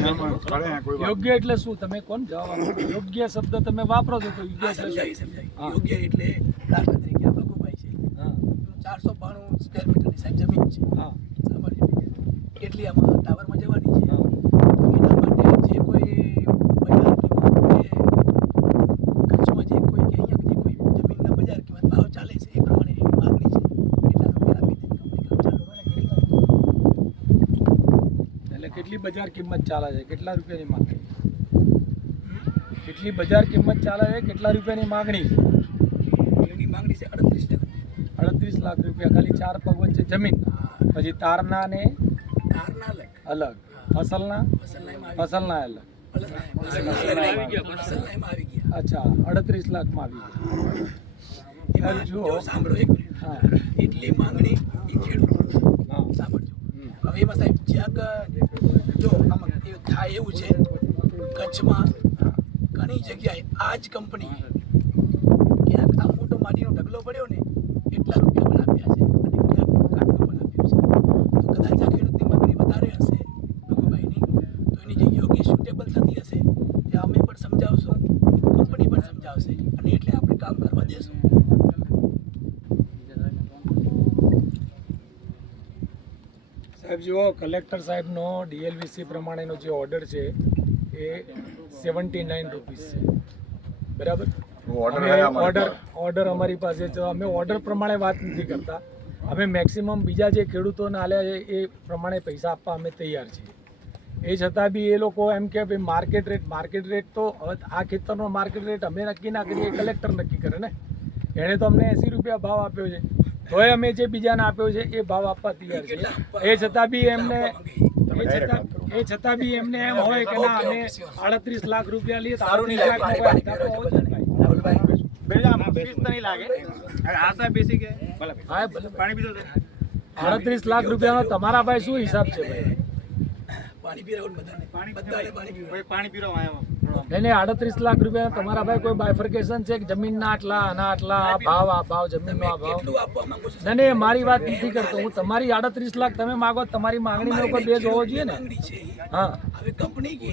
યોગ્ય એટલે શું? તમે કોણ? જવાબ યોગ્ય શબ્દ તમે વાપરો છો તો યોગ્ય એટલે. યોગ્ય એટલે દાખલા તરીકે આ ભગુભાઈ છે? ચારસો બાણું સ્ક્વેર મીટરની સાહેબ જમીન છે. હા. એટલી આમાં ટાવરમાં જવાની છે હા. તો એના માટે જે કોઈ બજાર કિંમત કે કચ્છમાં જે કોઈ કે અહીંયા જે કોઈ જમીનના બજાર કિંમત ભાવ ચાલે છે એ પ્રમાણે એની માગણી છે એટલા રૂપિયા આપી દે કંપની કામ ચાલુ કરે એટલે કેટલી બજાર કિંમત ચાલે છે? કેટલા રૂપિયાની માંગણી? કેટલી બજાર કિંમત ચાલે છે? કેટલા રૂપિયાની માગણી? એની માંગણી છે અડત્રીસ ટકા. અડત્રીસ લાખ રૂપિયા. ખાલી ચાર પગ વચ્ચે જમીન. પછી તારના ને તારના લગ અલગ. ફસલના? ફસલના અલગ. અચ્છા અડત્રીસ લાખમાં આવી ગયા. જુઓ. સાંભળો એક મિનિટ. હા. એટલી માંગણી એ ખેડૂતોની સાંભળજો. હવે એમાં સાહેબ જ્યાં જો આમાં એવું થાય એવું છે. કચ્છમાં ઘણી જગ્યાએ આ જ કંપની ક્યાંક આ મોટો માટીનો ઢગલો પડ્યો ને, એટલા રૂપિયા પણ છે અને ક્યાંક કાટલું પણ આપ્યું છે તો કદાચ આ ખેડૂતની માંગણી વધારે હશે ભગુભાઈની તો એની જે યોગ્ય સુટેબલ થતી હશે એ અમે પણ સમજાવશું કંપની પણ સમજાવશે અને એટલે આપણે કામ કરવા દેશું સાહેબ જુઓ કલેક્ટર સાહેબનો ડીએલવીસી પ્રમાણેનો જે ઓર્ડર છે એ સેવન્ટી નાઇન રૂપીસ છે બરાબર ઓર્ડર ઓર્ડર અમારી પાસે છે. અમે ઓર્ડર પ્રમાણે વાત નથી કરતા. અમે મેક્સિમમ બીજા જે ખેડૂતોને આલ્યા છે એ પ્રમાણે પૈસા આપવા અમે તૈયાર છીએ. એ છતાં બી એ લોકો એમ કે ભાઈ માર્કેટ રેટ માર્કેટ રેટ તો આ ખેતરનો માર્કેટ રેટ અમે નક્કી ના કરીએ કલેક્ટર નક્કી કરે ને? એણે તો અમને એંસી રૂપિયા ભાવ આપ્યો છે. તોય અમે જે બીજાને આપ્યો છે એ ભાવ આપવા તૈયાર છે. એ છતાં બી એમને એ છતાં એ છતાં બી એમને એમ હોય કે ના અમે આડત્રીસ લાખ રૂપિયા લઈએ તો આડત્રીસ પીધો લાખ રૂપિયાનો તમારા ભાઈ શું હિસાબ છે ભાઈ? પાણી પીરાવું બધાને પાણી પાણી પીરાવું કોઈ પીરો આયા. એને આડત્રીસ લાખ રૂપિયા તમારા ભાઈ કોઈ બાયફર્કેશન છે કે જમીનના આટલા આના આટલા આ ભાવ આ ભાવ જમીનનો આ ભાવ? ના નહીં મારી વાત નથી કરતો. હું તમારી આડત્રીસ લાખ તમે માગો તમારી માંગણીનો કોઈ બેઝ હોવો જોઈએ ને? હા. હવે કંપની કે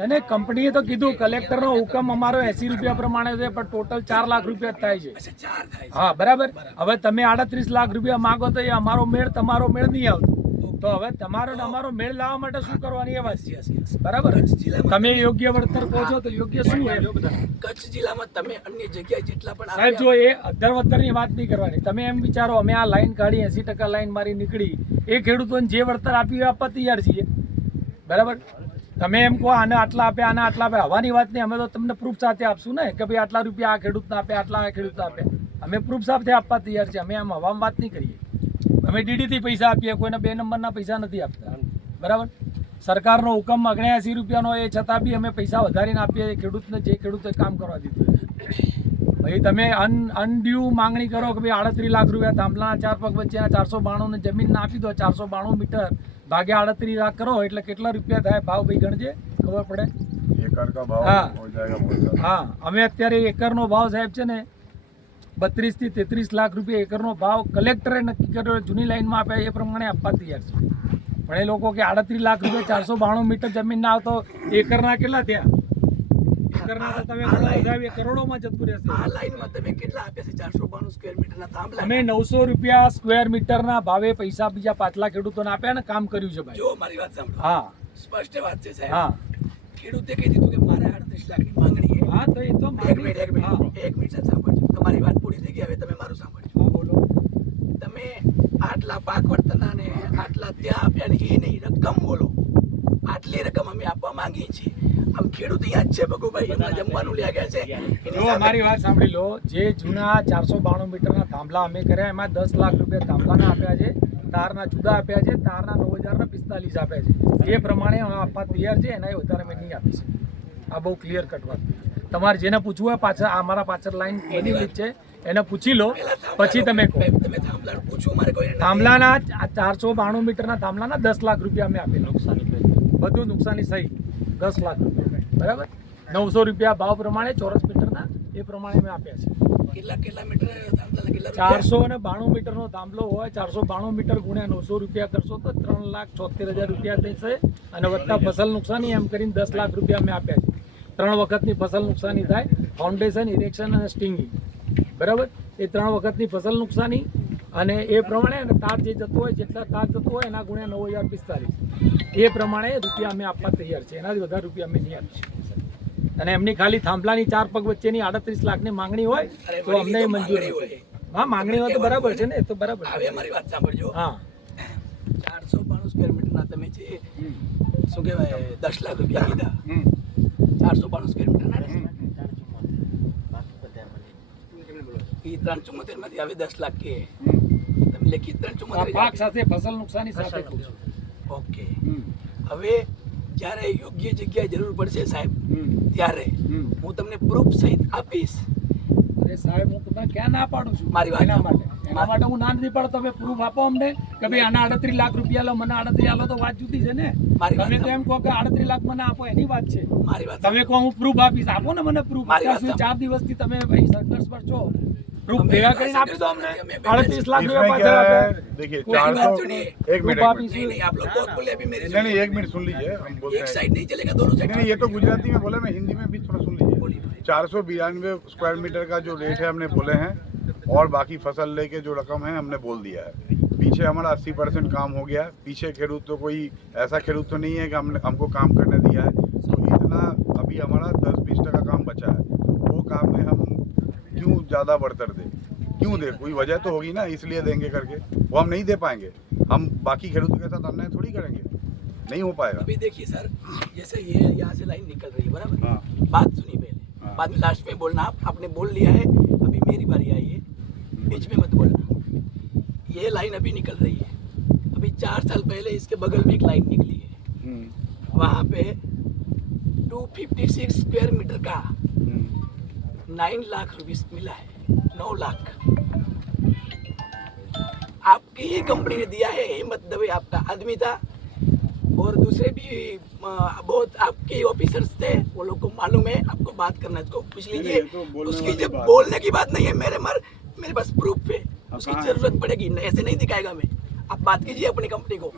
અને કંપનીએ તો કીધું કલેક્ટરનો હુકમ અમારો એસી રૂપિયા પ્રમાણે છે પણ ટોટલ ચાર લાખ રૂપિયા જ થાય છે. થાય છે. હા બરાબર. હવે તમે આડત્રીસ લાખ રૂપિયા માગો તો એ અમારો મેળ તમારો મેળ નહીં આવતો. તો હવે તમારો અમારો મેળ લાવવા માટે શું કરવાની એ વાત છે. બરાબર? તમે યોગ્ય વળતર કહો છો તો યોગ્ય શું હોય કચ્છ જિલ્લામાં તમે અન્ય જગ્યાએ જેટલા પણ સાહેબ જો એ અધર વતરની વાત નહીં કરવાની. તમે એમ વિચારો અમે આ લાઈન કાઢી એસી ટકા લાઈન મારી નીકળી. એ ખેડૂતોને જે વળતર આપ્યું એ આપવા તૈયાર છીએ. બરાબર? તમે એમ કહો આને આટલા આપે આને આટલા આપે. હવાની વાત નહીં. અમે તો તમને પ્રૂફ સાથે આપશું ને કે ભાઈ આટલા રૂપિયા આ ખેડૂતને આપે આટલા આ ખેડૂતને આપે. અમે પ્રૂફ સાથે આપવા તૈયાર છીએ. અમે આમ હવામાં વાત નહીં કરીએ. અમે ડીડીથી પૈસા આપીએ કોઈને બે નંબરના પૈસા નથી આપતા. બરાબર? સરકારનો હુકમ અગણ્યાસી રૂપિયાનો એ છતાં બી અમે પૈસા વધારીને આપીએ ખેડૂતને જે ખેડૂતે કામ કરવા દીધું ભાઈ તમે અન અનડ્યુ માંગણી કરો કે ભાઈ આડત્રીસ લાખ રૂપિયા થાંભલાના ચાર પગ વચ્ચેના ચારસો બાણુંને જમીનને આપી દો ચારસો બાણું મીટર ભાગે આડત્રીસ લાખ કરો એટલે કેટલા રૂપિયા થાય ભાવ ભાઈ ગણજે? ખબર પડે? હા. હા. અમે અત્યારે એકરનો ભાવ સાહેબ છે ને બત્રીસથી તેત્રીસ લાખ રૂપિયા એકરનો ભાવ કલેક્ટરે નક્કી કર્યો જૂની લાઈનમાં આપ્યા એ પ્રમાણે આપવા તૈયાર છે. પણ એ લોકો કે આડત્રીસ લાખ રૂપિયા ચારસો બાણું મીટર જમીન ના આવતો એકરના કેટલા થયા? એકરના તો તમે ગણો કરોડોમાં જતું રહેશે. આ લાઇનમાં તમે કેટલા આપ્યા છે? ચારસો બાણું સ્ક્વેર મીટરના થાંભલા અમે નવસો રૂપિયા સ્ક્વેર મીટરના ભાવે પૈસા બીજા પાછલા ખેડૂતોને આપ્યા ને કામ કર્યું છે ભાઈ. જો મારી વાત સાંભળો. હા. સ્પષ્ટ વાત છે સાહેબ. હા. ખેડૂતે કહી દીધું કે મારે આડત્રીસ લાખની માંગણી હા તો એ તો એક મિનિટ એક હા. મિનિટ એક મિનિટ સાહેબ તમારી વાત પૂરી થઈ ગઈ. હવે તમે મારું સાંભળજો. બોલો. તમે આટલા પાક વર્તના ને આટલા ત્યાં આપ્યા ને એ નહીં રકમ બોલો. આટલી રકમ અમે આપવા માંગીએ છીએ. આમ ખેડૂત યાદ છે ભગુભાઈ. એમને જમવાનું લઈ ગયા છે. જો સામે મારી વાત સાંભળી લો જે જૂના ચારસો બાણું મીટરના થાંભલા અમે કર્યા એમાં દસ લાખ રૂપિયા થાંભલાના આપ્યા છે તારના જુદા આપ્યા છે તારના નવ હજારના પિસ્તાલીસ આપ્યા છે. એ પ્રમાણે આપવા તૈયાર છે એના વધારે અમે નહીં આપી શકીએ. આ બહુ ક્લિયર કટ વાત તમારે જેને પૂછવું હોય પાછળ અમારા પાછળ લાઈન બની જ છે. એને પૂછી લો પછી તમે કહો. થાંભલાનું ચારસો બાણું મીટરના થાંભલાના દસ લાખ રૂપિયા અમે આપેલા. બધું નુકસાની સહી. દસ લાખ રૂપિયા. બરાબર? નવસો રૂપિયા ભાવ પ્રમાણે ચોરસ મીટરના એ પ્રમાણે અમે આપ્યા છે. કેટલા કેટલા મીટર થાંભલા કેટલા રૂપિયા? ચારસો અને બાણું મીટરનો થાંભલો હોય ચારસો બાણું મીટર ગુણ્યા નવસો રૂપિયા કરશો તો ત્રણ લાખ છોતેર હજાર રૂપિયા થશે. અને વધતા ફસલ નુકસાની એમ કરીને દસ લાખ રૂપિયા અમે આપ્યા છે. ત્રણ વખતની ફસલ નુકસાની થાય ફાઉન્ડેશન ઇરેક્શન અને સ્ટિંગિંગ બરાબર એ ત્રણ વખતની ફસલ નુકસાની અને એ પ્રમાણે અને તાર જે જતો હોય જેટલા તાર જતો હોય એના ગુણ્યા નવ હજાર પિસ્તાલીસ એ પ્રમાણે રૂપિયા અમે આપવા તૈયાર છે એનાથી વધારે રૂપિયા અમે નહીં આપીશું અને એમની ખાલી થાંભલાની ચાર પગ વચ્ચેની આડત્રીસ લાખની માંગણી હોય તો અમને મંજૂર. હોય. હા માંગણી હોય તો બરાબર છે ને એ તો બરાબર. હવે અમારી વાત સાંભળજો હા ચારસો બાણું સ્ક્વેર મીટરના તમે જે શું કહેવાય દસ લાખ રૂપિયા કીધા હમ. ચારસો બાણું સ્ક્વેર મીટર? એ ત્રણ ચુમ્મોતેરમાંથી હવે દસ લાખ કે. તમે લેખી ત્રણ ચુમ્મોતેર પાક સાથે ફસલ નુકસાની સાથે ઓકે. હવે જ્યારે યોગ્ય જગ્યાએ જરૂર પડશે સાહેબ ત્યારે હું તમને પ્રૂફ સહિત આપીશ. અરે સાહેબ હું તમને ક્યાં ના પાડું છું? મારી વાત માટે. એના માટે હું ના નથી પાડતો તમે પ્રૂફ આપો અમને કે ભાઈ આના આડત્રીસ લાખ રૂપિયા લો મને આડત્રીસ આલો તો વાત જુદી છે ને મારી વાત તમે તો એમ કહો કે આડત્રીસ લાખ મને આપો એની વાત છે મારી વાત તમે કહો હું પ્રૂફ આપીશ આપો ને મને પ્રૂફ મારી વાત અત્યાર સુધી ચાર દિવસથી તમે ભાઈ સંઘર્ષ પર છો પ્રૂફ અમે ભેગા ભાઈ કરીને આપી દો અમને અમે બે આડત્રીસ લાખ इसमें રૂપિયા क्या પાછળ है આપે देखिए कोई चार बात सौ सुनिए। एक मिनट रूप एक आप मिनट नहीं नहीं आप लोग बहुत बोले अभी मेरे नहीं नहीं एक मिनट सुन लीजिए हम बोलते एक हैं साइड नहीं चलेगा दोनों नहीं साइड नहीं ये तो गुजराती में बोले मैं हिंदी में भी थोड़ा सुन लीजिए बोलिए, बोलिए। चार सौ बिरानवे स्क्वायर मीटर का जो रेट है हमने बोले हैं और बाकी फ़सल लेके जो रकम है हमने बोल दिया है। पीछे हमारा अस्सी परसेंट काम हो गया। है पीछे खेडूत तो कोई ऐसा खेडूत तो नहीं है कि हमने हमको काम करने दिया है। तो इतना अभी हमारा दस बीस टका काम बचा है। वो काम में हम क्यों ज़्यादा बढ़तर दें? क्यों दे? कोई वजह तो होगी ना इसलिए देंगे करके। वो हम नहीं दे पाएँगे। हम बाकी खेडूतों के साथ अन्याय थोड़ी करेंगे। नहीं हो पाएगा। अभी देखिए सर जैसे ये यहाँ से लाइन निकल रही है बराबर? हाँ। बात सुनिए पहले। हाँ। बाद में लास्ट में बोलना आप आपने बोल लिया है। अभी मेरी बारी आई है। बीच में मत बोलना ये लाइन अभी निकल रही है। अभी चार साल पहले इसके बगल में एक लाइन निकली है। हम्म, वहाँ पे 256 स्क्वायर मीटर का नाइन लाख रुपीस मिला है। नौ लाख। आपकी ही कंपनी ने दिया है हिम्मत दबे आपका आदमी था और दूसरे भी बहुत आपके ऑफिसर्स थे वो लोग को मालूम है। आपको बात करना है इसको पूछ लीजिए। तो उसकी जब बोलने की बात नहीं है मेरे मर मेरे पास प्रूफ है। हाँ, उसकी ज़रूरत पड़ेगी ऐसे नहीं दिखाएगा मैं आप बात कीजिए अपनी कंपनी को।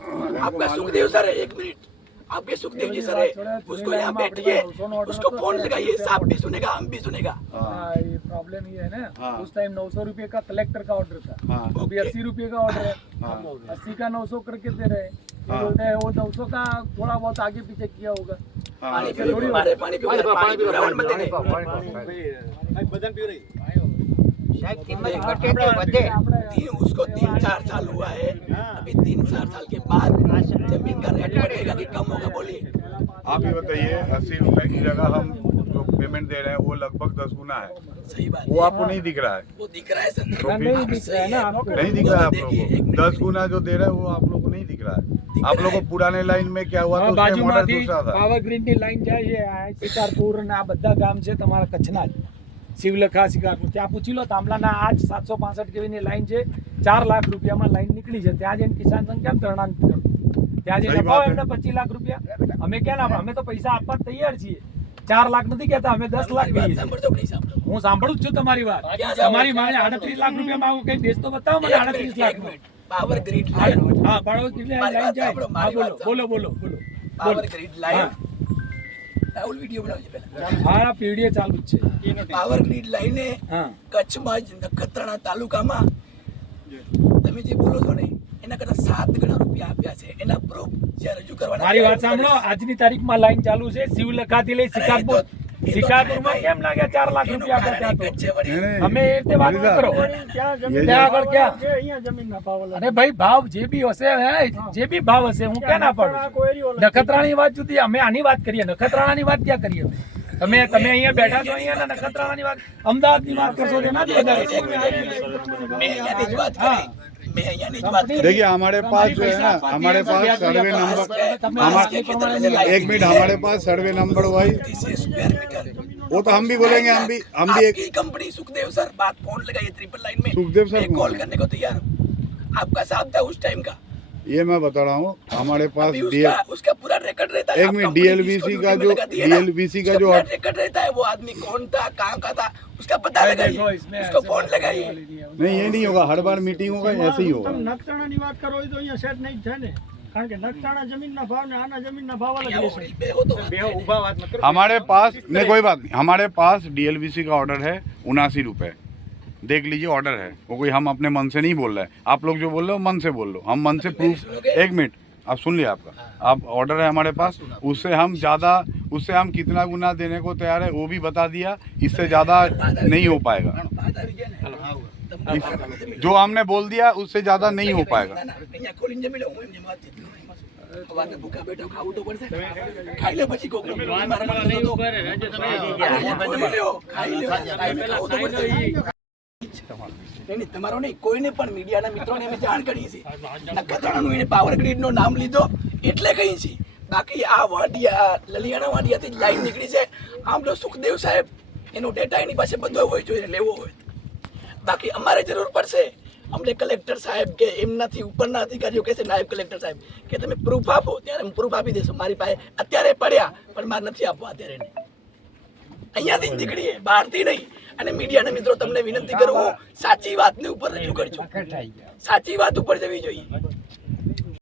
आपका सुखदेव सर है एक मिनट। आपके सुखदेव जी सर है। उसको यहाँ बैठिए। उसको फ़ोन लगाइए साहब भी सुनेगा हम भी सुनेगा। हाँ। हाँ, ये प्रॉब्लम ये है ना हाँ। उस टाइम नौ सौ रुपये का कलेक्टर का ऑर्डर था। हाँ। अभी अस्सी रुपये का ऑर्डर है। अस्सी का नौ सौ करके दे रहे हैं। बोलते वो नौ सौ का थोड़ा बहुत आगे पीछे किया होगा। हाँ। पानी पी पानी पी पानी पी रावण मत देने બધાને પીવડાવી. तीन उसको तीन चार साल हुआ है अभी तीन चार साल के बाद जमीन का रेट बढ़ेगा कि कम होगा बोलिए आप ये बताइए अस्सी रुपए की जगह हम जो पेमेंट दे रहे हैं वो लगभग दस गुना है सही बात वो है। आपको नहीं दिख रहा है वो दिख रहा है सर तो नहीं फिर दिख रहा है ना आपको नहीं दिख रहा है आप देखिए, लोगों एक को मिनट। दस गुना जो दे रहा है वो आप लोगों को नहीं दिख रहा है दिख आप रहा लोगों है। को पुराने लाइन में क्या हुआ હા, तो उसमें मॉडल બાજુમાંથી दूसरा था પાવર ગ્રીડની લાઈન જાય છે આ શિકારપુર અને આ બધા ગામ છે તમારા કચ્છના જ શિવલખા શિકારપુર ત્યાં પૂછી લો તાંબલાના આઠ સાતસો પાસઠ કેવીની લાઈન છે? ચાર લાખ રૂપિયામાં લાઈન નીકળી છે. ત્યાં જઈને કિસાન સંઘ કેમ ધરણા કર્યું ત્યાં જઈને અપાવો એમને પચીસ લાખ રૂપિયા. અમે ક્યાં આપો અમે તો પૈસા આપવા તૈયાર છીએ. ચાર લાખ નથી કહેતા અમે દસ લાખ હું સાંભળું જ છું તમારી વાત. તમારી મારે આડત્રીસ લાખ રૂપિયા માંગુ કઈ દેશ તો બતાવો મને આડત્રીસ લાખ પાવર ગ્રીડ લાઈન હા પાવર ગ્રીડ લાઈન જાય. બોલો બોલો બોલો બોલો. Power grid line Rahul video બનાવજો પહેલા. હા પીડીએ ચાલુ જ છે. પાવર ગ્રીડ લાઈને કચ્છમાં નખત્રાણા તાલુકામાં તમે જે બોલો છો ને એના કરતા સાત ગણા રૂપિયા આપ્યા છે. એના પ્રૂફ જે રજૂ કરવાના મારી વાત સાંભળો આજની તારીખમાં લાઈન ચાલુ છે શિવલખાથી લઈ તો શિકારપુરમાં વાત જે બી ભાવ હશે હું ક્યાં ના પાડું? વાત જુદી અમે આની વાત કરીએ નખત્રાણાની વાત ક્યાં કરીએ તમે તમે અહીંયા બેઠા છો અહીંયા નખત્રાણાની વાત અમદાવાદની વાત કરશો તેનાથી વધારે में है या नहीं बात देखिए हमारे पास जो है ना हमारे पास सर्वे नंबर एक मिनट हमारे पास सर्वे नंबर वाई वो तो हम भी बोलेंगे हम भी हम भी एक कंपनी सुखदेव सर बात फ़ोन लगाइए ट्रिपल लाइन में? सुखदेव सर कॉल करने को तैयार हूँ। आपका साथ था उस टाइम का। ये मैं बता रहा हूँ हमारे पास अभी DL उसका उसका पूरा रिकॉर्ड रहता है एक आप मिनट, कंपनी DLVC जिसको का ड्यूटी में जो- लगा दिया ना, DLVC का उसका जो पूरा आप- रिकॉर्ड रहता है वो आदमी कौन था कहाँ का था उसका पता भाई देखो, लगाइए इसमें उसको ऐसे फोन बात लगाइए वाली नहीं है। नहीं ये नहीं होगा हर बार मीटिंग होगा ऐसे ही होगा નકશાણાની વાત કરો હોય તો અહીંયા સેટ નહીં જ થાય ને કારણ કે નકશાણા જમીનના ભાવ ને આના જમીનના ભાવ અલગ અહીંયા રહેશે ઓડી બે હો તો વાત બે થાય. ઊભા વાત મત કરો हमारे पास नहीं कोई बात नहीं हमारे पास डीएलबीसी का ऑर्डर है उनासी रुपए देख लीजिए ऑर्डर है। वो कोई हम अपने मन से नहीं बोल रहे आप लोग जो बोल रहे हो मन से बोल लो। हम मन से प्रूफ एक मिनट आप सुन लिया आपका। आप ऑर्डर है हमारे पास उससे हम ज़्यादा उससे हम कितना गुना देने को तैयार है वो भी बता दिया। इससे ज़्यादा नहीं हो। पाएगा। हाँ, जो हमने बोल दिया उससे ज़्यादा नहीं हो पाएगा। खाई નહીં, તમારો નહીં કોઈને પણ મીડિયાના મિત્રોને અમે જાણ કરીએ છીએ. નખત્રાણાનું એને પાવર ગ્રીડનું નામ લીધો એટલે કહીએ છીએ. બાકી આ વાંડિયા લલિયાણા વાડિયાથી જ લાઈન નીકળી છે. આમ તો સુખદેવ સાહેબ એનો ડેટા એની પાસે બધો હોય જોઈએ લેવો હોય. બાકી અમારે જરૂર પડશે અમને કલેક્ટર સાહેબ કે એમનાથી ઉપરના અધિકારીઓ કહેશે નાયબ કલેક્ટર સાહેબ કે તમે પ્રૂફ આપો ત્યારે હું પ્રૂફ આપી દેશું મારી પાસે અત્યારે પડ્યા પણ મારે નથી આપવા અત્યારે અહીંયાથી નીકળીએ બહારથી નહીં. અને મીડિયાના મિત્રો તમને વિનંતી કરું હું સાચી વાતની ઉપર રજૂ કરજો. સાચી વાત ઉપર જવી જોઈએ.